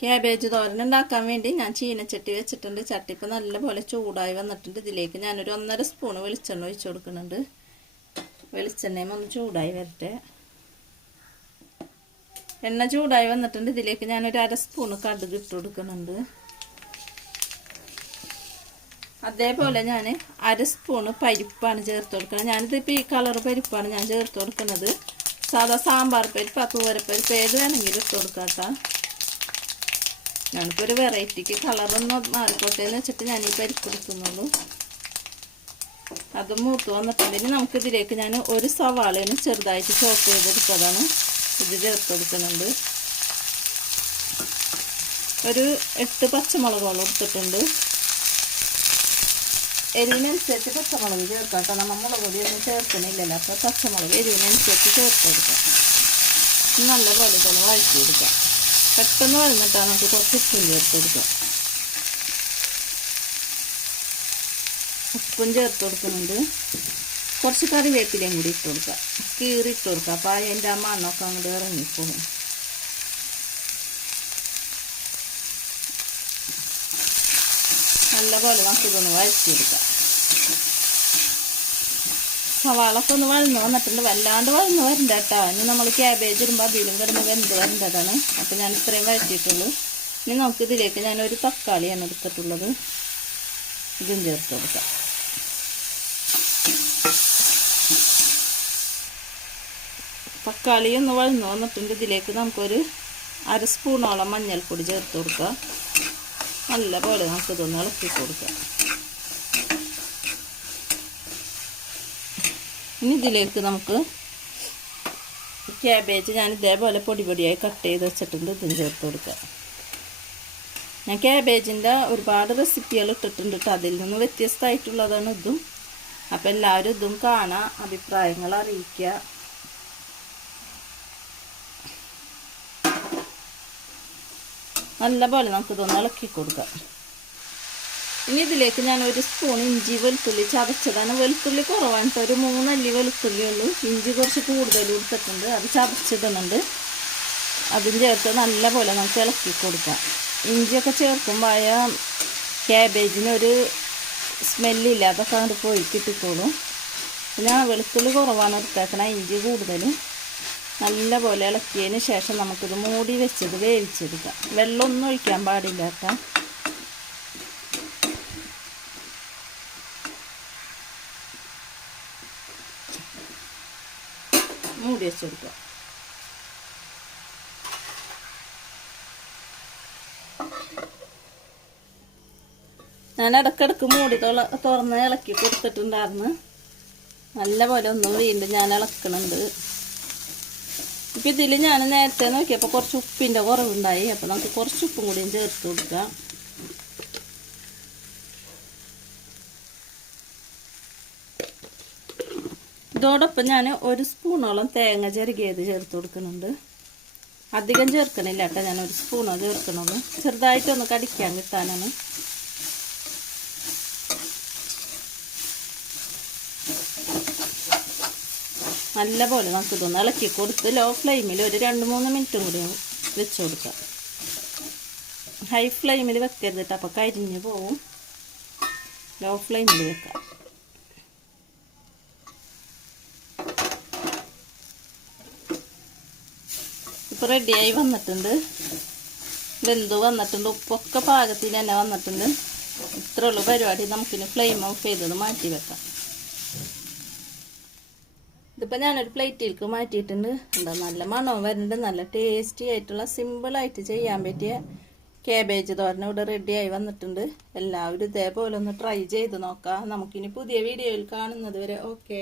Cabbage തോരൻ ഉണ്ടാക്കാൻ വേണ്ടി ഞാൻ ചീനച്ചട്ടി വെച്ചിട്ടുണ്ട്. ചട്ടി ഇപ്പം നല്ലപോലെ ചൂടായി വന്നിട്ടുണ്ട്. ഇതിലേക്ക് ഞാനൊരു ഒന്നര സ്പൂൺ വെളിച്ചെണ്ണ ഒഴിച്ചു കൊടുക്കുന്നുണ്ട്. വെളിച്ചെണ്ണയും ഒന്ന് ചൂടായി വരട്ടെ. എണ്ണ ചൂടായി വന്നിട്ടുണ്ട്. ഇതിലേക്ക് ഞാനൊരു അര സ്പൂണ് കടുക് ഇട്ട് കൊടുക്കുന്നുണ്ട്. അതേപോലെ ഞാൻ അര സ്പൂണ് പരിപ്പാണ് ചേർത്ത് കൊടുക്കുന്നത്. ഞാനിതിപ്പോൾ ഈ കളർ പരിപ്പാണ് ഞാൻ ചേർത്ത് കൊടുക്കുന്നത്. സാധാ സാമ്പാർ പരിപ്പ് തൂവരപ്പരിപ്പ് ഏത് വേണമെങ്കിലും ഇട്ട് കൊടുക്കാം കേട്ടോ. ഒരു വെറൈറ്റിക്ക് കളറൊന്നും മാറിക്കോട്ടെ എന്ന് വെച്ചിട്ട് ഞാൻ ഈ അതും മൂത്തു വന്നിട്ടുണ്ടെങ്കിൽ നമുക്കിതിലേക്ക് ഞാൻ ഒരു സവാളേന് ചെറുതായിട്ട് ചോപ്പ് ചെയ്തെടുത്തതാണ്. ഇത് ചേർത്തെടുക്കുന്നുണ്ട് ഒരു എട്ട് പച്ചമുളകോളം എടുത്തിട്ടുണ്ട്. എരിവിനനുസരിച്ച് പച്ചമുളക് ചേർക്കാം കേട്ടോ. നമ്മൾ മുളക് പൊടി ഒന്നും ചേർക്കുന്നില്ലല്ലോ. അപ്പോൾ പച്ചമുളക് എരിവിനനുസരിച്ച് ചേർത്ത് കൊടുക്കാം. നല്ലപോലെ തന്നെ വഴറ്റി കൊടുക്കാം. പെട്ടെന്ന് വരുന്നിട്ടാണ് നമുക്ക് കുറച്ച് ഉപ്പും ചേർത്ത് കൊടുക്കാം. ഉപ്പും ചേർത്ത് കൊടുക്കുന്നുണ്ട്. കുറച്ച് കറിവേപ്പിലയും കൂടി ഇട്ട് കൊടുക്കാം. കീറി ഇട്ട് കൊടുക്കാം. അപ്പോൾ അതിന്റെ ആ മണ്ണൊക്കെ അങ്ങോട്ട് ഇറങ്ങിപ്പോകും. നല്ലപോലെ നമുക്ക് ഇതൊന്ന് വഴറ്റിയെടുക്കാം. സവാളൊക്കെ ഒന്ന് വഴന്ന് വന്നിട്ടുണ്ട്. വല്ലാണ്ട് വഴന്ന് വരണ്ട കേട്ടോ. ഇനി നമ്മൾ ക്യാബേജ് ഇടുമ്പോൾ അതിലും കിടന്ന് വെന്ത് വരേണ്ടതാണ്. അപ്പോൾ ഞാൻ ഇത്രയും വഴറ്റിയിട്ടുള്ളൂ. ഇനി നമുക്ക് ഇതിലേക്ക് ഞാനൊരു തക്കാളിയാണ് എടുത്തിട്ടുള്ളത്. ഇതും ചേർത്ത് കൊടുക്കാം. തക്കാളി ഒന്ന് വഴന്ന് വന്നിട്ടുണ്ട്. ഇതിലേക്ക് നമുക്കൊരു അര സ്പൂണോളം മഞ്ഞൾപ്പൊടി ചേർത്ത് കൊടുക്കാം. നല്ലപോലെ പോലെ നമുക്ക് ഇളക്കി കൊടുക്കാം ഇനി ഇതിലേക്ക് നമുക്ക് ക്യാബേജ് ഞാൻ ഇതേപോലെ പൊടി പൊടിയായി കട്ട് ചെയ്ത് വെച്ചിട്ടുണ്ട്. ഇതും ചേർത്ത് കൊടുക്കുക ഞാൻ ക്യാബേജിന്റെ ഒരുപാട് റെസിപ്പികൾ ഇട്ടിട്ടുണ്ട് കേട്ടോ അതിൽ നിന്ന് വ്യത്യസ്തമായിട്ടുള്ളതാണ് ഇതും. അപ്പോൾ എല്ലാവരും ഇതും കാണാം അഭിപ്രായങ്ങൾ അറിയിക്കുക നല്ല പോലെ നമുക്ക് ഇതൊന്ന് ഇളക്കി കൊടുക്കാം. ഇനി ഇതിലേക്ക് ഞാൻ ഒരു സ്പൂൺ ഇഞ്ചി വെളുത്തുള്ളി ചതച്ചതാണ്. വെളുത്തുള്ളി കുറവാണ് കേട്ടോ. ഒരു മൂന്നല്ലി വെളുത്തുള്ളി ഉള്ളൂ. ഇഞ്ചി കുറച്ച് കൂടുതൽ കൊടുത്തിട്ടുണ്ട്. അത് ചതച്ചിടുന്നുണ്ട്. അതും ചേർത്ത് നല്ല പോലെ നമുക്ക് ഇളക്കി കൊടുക്കാം. ഇഞ്ചിയൊക്കെ ചേർക്കുമ്പോൾ ആയ ക്യാബേജിനൊരു സ്മെല്ലില്ല അതൊക്കെ അങ്ങോട്ട് പോയി കിട്ടിക്കോളും. ഞാൻ വെളുത്തുള്ളി കുറവാണ് എടുത്തേക്കണ. ഇഞ്ചി കൂടുതലും നല്ല പോലെ ഇളക്കിയതിന് ശേഷം നമുക്കിത് മൂടി വെച്ചത് വേവിച്ചെടുക്കാം. വെള്ളമൊന്നും ഒഴിക്കാൻ പാടില്ല കേട്ടോ. മൂടി വെച്ചെടുക്കുക ഞാൻ ഇടക്കിടക്ക് മൂടി തുറ തുറന്ന് ഇളക്കി കൊടുത്തിട്ടുണ്ടായിരുന്നു. നല്ല പോലെ ഒന്നും വീണ്ടും ഞാൻ ഇളക്കണുണ്ട്. ഇപ്പം ഇതിൽ ഞാൻ നേരത്തെ നോക്കിയപ്പോൾ കുറച്ച് ഉപ്പിന്റെ കുറവുണ്ടായി. അപ്പോൾ നമുക്ക് കുറച്ച് ഉപ്പും കൂടിയും ചേർത്ത് കൊടുക്കാം. ഇതോടൊപ്പം ഞാൻ ഒരു സ്പൂണോളം തേങ്ങ ചെറുകിയത് ചേർത്ത് കൊടുക്കുന്നുണ്ട്. അധികം ചേർക്കണില്ല കേട്ടോ ഞാൻ ഒരു സ്പൂണോ ചേർക്കണുള്ളൂ ചെറുതായിട്ടൊന്ന് കടിക്കാൻ കിട്ടാനാണ്. നല്ല പോലെ നമുക്ക് ഇതൊന്ന് ഇളക്കി കൊടുത്ത് ലോ ഫ്ലെയിമിൽ ഒരു രണ്ട് മൂന്ന് മിനിറ്റും കൂടി വെച്ച് കൊടുക്കാം. ഹൈ ഫ്ലെയിമിൽ വെക്കരുത് കേട്ടോ അപ്പോൾ കരിഞ്ഞ് പോവും. ലോ ഫ്ലെയിമിൽ വെക്കാം. ഇപ്പോൾ റെഡിയായി വന്നിട്ടുണ്ട്. വെന്തു വന്നിട്ടുണ്ട്. ഉപ്പൊക്കെ പാകത്തിന് തന്നെ വന്നിട്ടുണ്ട്. ഇത്രയുള്ളൂ പരിപാടി. നമുക്കിനി ഫ്ലെയിം ഓഫ് ചെയ്തത് മാറ്റി വെക്കാം. ഇതിപ്പോൾ ഞാനൊരു പ്ലേറ്റിലേക്ക് മാറ്റിയിട്ടുണ്ട്. എന്താ നല്ല മണവും വരുന്നുണ്ട്. നല്ല ടേസ്റ്റി ആയിട്ടുള്ള സിമ്പിളായിട്ട് ചെയ്യാൻ പറ്റിയ കാബേജ് തോരൻ ഇവിടെ റെഡിയായി വന്നിട്ടുണ്ട്. എല്ലാവരും ഇതേപോലെ ഒന്ന് ട്രൈ ചെയ്ത് നോക്കാം. നമുക്കിനി പുതിയ വീഡിയോയിൽ കാണുന്നത് വരെ. ഓക്കെ